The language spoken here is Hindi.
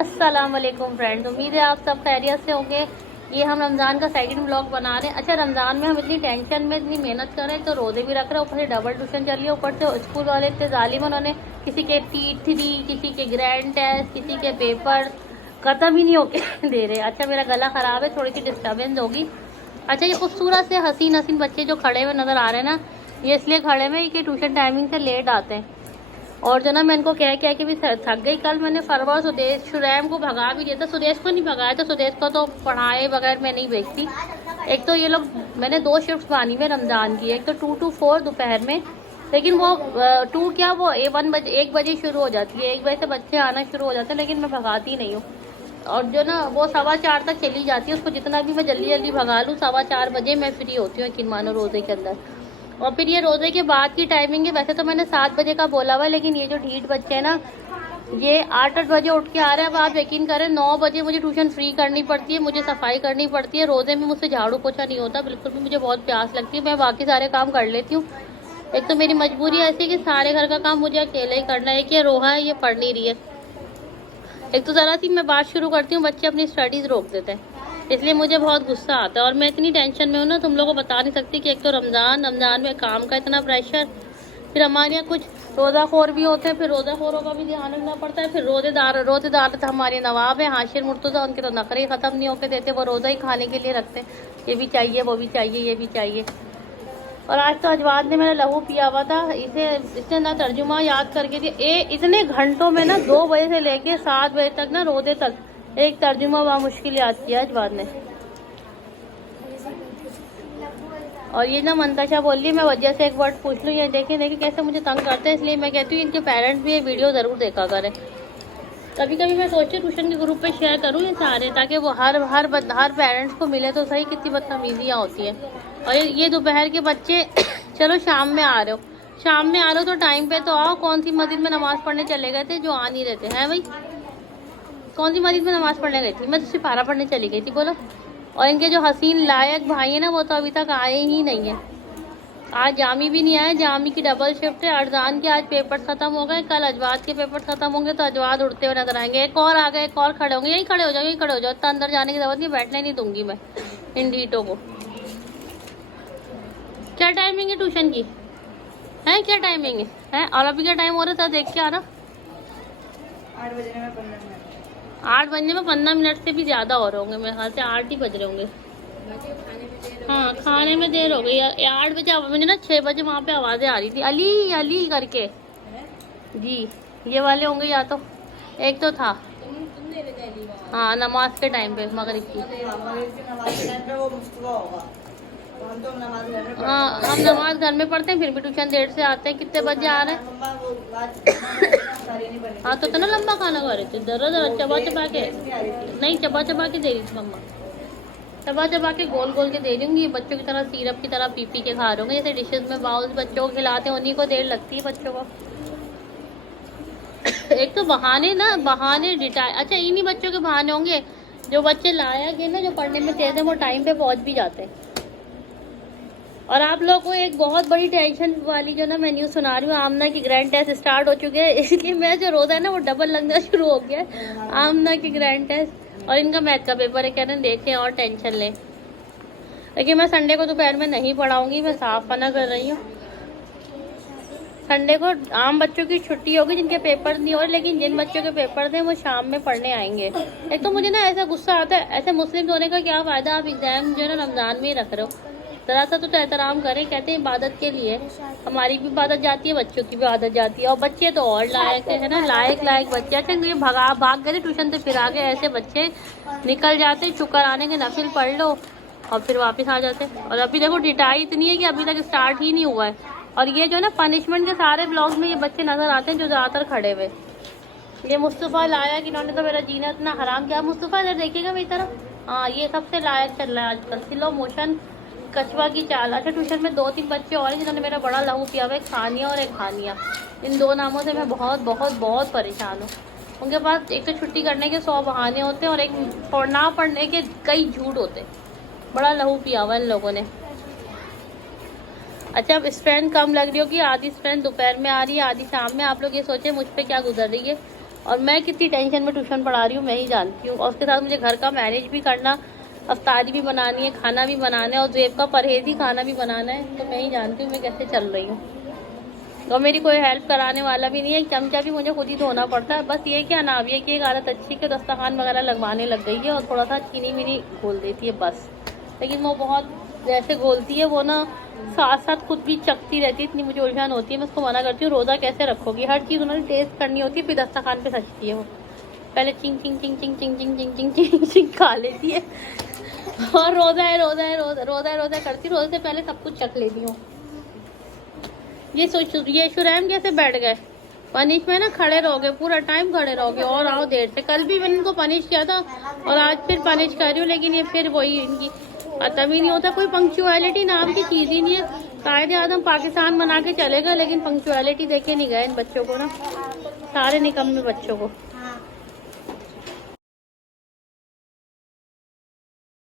अस्सलाम वालेकुम फ्रेंड्स, उम्मीद है आप सब खैरियत से होंगे। ये हम रमज़ान का सेकंड ब्लॉग बना रहे हैं। अच्छा, रमज़ान में हम इतनी टेंशन में इतनी मेहनत कर रहे हैं, तो रोज़े भी रख रहे हैं, ऊपर से डबल ट्यूशन चल रही है, ऊपर से स्कूल वाले इतने जालिम, उन्होंने किसी के T3, किसी के ग्रैंड टेस्ट, किसी के पेपर ख़त्म ही नहीं होके दे रहे। अच्छा, मेरा गला ख़राब है, थोड़ी सी डिस्टर्बेंस होगी। अच्छा, ये खूबसूरत से हसीन हसीन बच्चे जो खड़े हुए नज़र आ रहे हैं ना, ये इसलिए खड़े हुए कि ट्यूशन टाइमिंग से लेट आते हैं। और जो ना मैं इनको कह के भी थक गई। कल मैंने फरवा सुदेश शुरैम को भगा भी दिया था, सुदेश को नहीं भगाया था, सुदेश को तो पढ़ाए बगैर मैं नहीं भेजती। एक तो ये लोग, मैंने 2 शिफ्ट बानी हुई रमज़ान की, एक तो 2 to 4 दोपहर में, लेकिन वो 2 क्या, वो 1 बजे शुरू हो जाती है, 1 बजे से बच्चे आना शुरू हो जाते हैं, लेकिन मैं भगाती नहीं हूँ। और जो ना वो 4:15 तक चली जाती है, उसको जितना भी मैं जल्दी जल्दी भगा लूँ, 4:15 बजे मैं फ्री होती हूँ यकीन मानो रोज़े के अंदर। और फिर ये रोज़े के बाद की टाइमिंग है, वैसे तो मैंने 7 बजे का बोला हुआ है, लेकिन ये जो ढीठ बच्चे हैं ना, ये 8 बजे उठ के आ रहे हैं। अब आप यकीन करें, 9 बजे मुझे ट्यूशन फ्री करनी पड़ती है, मुझे सफाई करनी पड़ती है। रोज़े में मुझसे झाड़ू पोछा नहीं होता बिल्कुल भी, मुझे बहुत प्यास लगती है, मैं बाकी सारे काम कर लेती हूँ। एक तो मेरी मजबूरी ऐसी है कि सारे घर का काम मुझे अकेले ही करना है। कि रोहा है, ये पढ़ नहीं रही है। एक तो ज़रा सी मैं बात शुरू करती हूँ, बच्चे अपनी स्टडीज़ रोक देते हैं, इसलिए मुझे बहुत गुस्सा आता है। और मैं इतनी टेंशन में हूँ ना, तुम लोगों को बता नहीं सकती कि एक तो रमज़ान में काम का इतना प्रेशर, फिर हमारे यहाँ कुछ रोज़ाखोर भी होते हैं, फिर रोज़ाखोरों का भी ध्यान रखना पड़ता है। फिर रोज़ेदार तो हमारे नवाब हैं, हाशिर मुर्तज़ा, उनके तो नखरे ख़त्म नहीं होके देते, वो रोज़ा ही खाने के लिए रखते हैं, ये भी चाहिए, वो भी चाहिए, ये भी चाहिए। और आज तो अजवाद ने मेरा लहू पिया हुआ था, इसने ना तर्जुमा याद करके दिया। इतने घंटों में ना 2 बजे से लेके 7 बजे तक ना, रोज़े तक एक तर्जुमा मुश्किल याद किया अजवाद ने। और ये ना मंताशा बोल रही है, मैं वजह से एक वर्ड पूछ लूँ, ये देखिए कैसे मुझे तंग करते हैं, इसलिए मैं कहती हूँ इनके पेरेंट्स भी ये वीडियो ज़रूर देखा करें। कभी कभी मैं सोचती हूँ ट्यूशन के ग्रुप पे शेयर करूँ ये सारे, ताकि वो हर पेरेंट्स को मिले तो सही, कितनी बदतमीजियाँ होती हैं। और ये दोपहर के बच्चे चलो शाम में आ रहे हो, तो टाइम पे तो आओ। कौन सी मस्जिद में नमाज़ पढ़ने चले गए थे जो आ नहीं रहते हैं भाई? कौन सी मस्जिद में नमाज़ पढ़ने गई थी? मैं तो सिपारा पढ़ने चली गई थी, बोलो। और इनके जो हसीन लायक भाई है ना, वो तो अभी तक आए ही नहीं है। आज जामी भी नहीं आया, जामी की डबल शिफ्ट है। अरजान के आज पेपर खत्म हो गए, कल अजवाद के पेपर खत्म होंगे, तो अजवाद उड़ते हुए नजर आएंगे। एक और आ गए, एक और खड़े होंगे, यही खड़े हो जाओ, यही खड़े हो जाओ, इतना अंदर जाने की जरूरत नहीं, बैठने नहीं दूंगी मैं इन ढीटों को। क्या टाइमिंग है ट्यूशन की? है क्या टाइमिंग है? और अभी क्या टाइम हो रहा था, देख के आ रहा। 8 बजने में 15 मिनट। 8 बजने में 15 मिनट से भी ज्यादा हो रहे होंगे, मेरे ख्याल से 8 ही बज रहे होंगे। हाँ, खाने में देर हो गई। 8 बजे मुझे ना 6 बजे वहाँ पे आवाजें आ रही थी, अली अली करके। जी, ये वाले होंगे या तो, एक तो था। हाँ, नमाज के टाइम पे, मगरिब की। हाँ, हम नमाज घर में पढ़ते हैं, फिर भी ट्यूशन देर से आते हैं। कितने बजे आ रहे हैं? हाँ, तो इतना लंबा खाना खा रहे थे, दर्द चबा चबा के नहीं, चबा चबा के दे रही थी मम्मा, चबा चबा के गोल गोल के दे दूंगी। बच्चों की तरह सिरप की तरह पी के खा रहे होंगे, जैसे डिशेस में बाउल्स बच्चों को खिलाते हैं, उन्हीं को देर लगती है बच्चों को। एक तो बहाने डिटाई। अच्छा, इन्हीं बच्चों के बहाने होंगे, जो बच्चे लायक है ना, जो पढ़ने में तेज है, वो टाइम पे पहुंच भी जाते हैं। और आप लोग को एक बहुत बड़ी टेंशन वाली जो ना मैं न्यूज़ सुना रही हूँ, आमना की ग्रैंड टेस्ट स्टार्ट हो चुके हैं, इसलिए मैं जो रोज़ा है ना, वो डबल लगना शुरू हो गया है। आमना की ग्रैंड टेस्ट और इनका मैथ का पेपर है, कह रहे हैं देखें और टेंशन लें। लेकिन मैं संडे को दोपहर में नहीं पढ़ाऊंगी, मैं साफ मना कर रही हूँ। संडे को आम बच्चों की छुट्टी होगी जिनके पेपर नहीं हो रहे, लेकिन जिन बच्चों के पेपर थे वो शाम में पढ़ने आएंगे। एक तो मुझे ना ऐसा गुस्सा आता है, ऐसे मुस्लिम होने का क्या फ़ायदा, आप एग्ज़ाम जो है ना रमज़ान में ही रख रहे हो। ज़रा सा तो एहतराम करें, कहते हैं इबादत के लिए, हमारी भी इबादत जाती है, बच्चों की भी आदत जाती है। और बच्चे तो और लायक है ना, लायक बच्चे। अच्छा, ये भाग गए ट्यूशन से, फिर आगे ऐसे बच्चे निकल जाते, शुक्र आने के नफिल पढ़ लो और फिर वापस आ जाते। और अभी देखो डिटाई इतनी है कि अभी तक स्टार्ट ही नहीं हुआ है। और ये जो ना पनिशमेंट के सारे ब्लॉग्स में ये बच्चे नजर आते हैं जो ज़्यादातर खड़े हुए। ये मुस्तफ़ा लायक, इन्होंने तो मेरा जीना इतना हराम किया। मुस्तफ़ा इधर देखिएगा मेरी तरफ। हाँ, ये सबसे लायक चल रहा है आजकल, स्लो मोशन कछुआ की चाल। अच्छा, ट्यूशन में 2-3 बच्चे और हैं जिन्होंने मेरा बड़ा लहू पिया हुआ है, एक सानिया और एक हानिया। इन 2 नामों से मैं बहुत बहुत बहुत परेशान हूँ। उनके पास एक तो छुट्टी करने के 100 बहाने होते हैं, और एक ना पढ़ने के कई झूठ होते हैं। बड़ा लहू पिया हुआ इन लोगों ने। अच्छा, अब स्ट्रेंथ कम लग रही होगी, आधी स्ट्रेंथ दोपहर में आ रही है, आधी शाम में। आप लोग ये सोचें मुझ पे क्या गुजर रही है। और मैं कितनी टेंशन में ट्यूशन पढ़ा रही हूँ मैं ही जानती हूँ। और उसके साथ मुझे घर का मैनेज भी करना, अफ्तारी भी बनानी है, खाना भी बनाना है, और जेब का परहेज ही खाना भी बनाना है। तो मैं ही जानती हूँ मैं कैसे चल रही हूँ। और मेरी कोई हेल्प कराने वाला भी नहीं है। चमचा भी मुझे खुद ही धोना पड़ता है। बस ये कि अनाविया की एक आदत अच्छी कि दस्तरखान वगैरह लगवाने लग गई है और थोड़ा सा चीनी मीनी घोल देती है बस। लेकिन वो बहुत जैसे घोलती है वो ना, साथ साथ खुद भी चखती रहती है, इतनी मुझे उलझन होती है। मैं उसको मना करती हूँ रोज़ा कैसे रखोगी, हर चीज़ उन्होंने टेस्ट करनी होती है, फिर दस्तरखान पे सजती है वो। पहले चिंग चिंग चिंग चिंग चिंग चिंग चिंग चिंग चिंग चिंग खा लेती है और रोज़ा है रोज़ा है रोज़ा है रोज़ा करती, रोज़े से पहले सब कुछ चख लेती हूँ। ये शुरैम कैसे बैठ गए पनिश में ना, खड़े रहोगे पूरा टाइम, खड़े रहोगे और आओ देर से। कल भी मैंने इनको पनिश किया था और आज फिर पनिश कर रही हूँ, लेकिन ये फिर वही इनकी पता भी नहीं होता, कोई पंक्चुअलिटी नाम की चीज़ ही नहीं है। कायदे आदम पाकिस्तान बना के चले गए, लेकिन पंक्चुअलिटी देखे नहीं गए इन बच्चों को ना, सारे निकम्मे बच्चों को।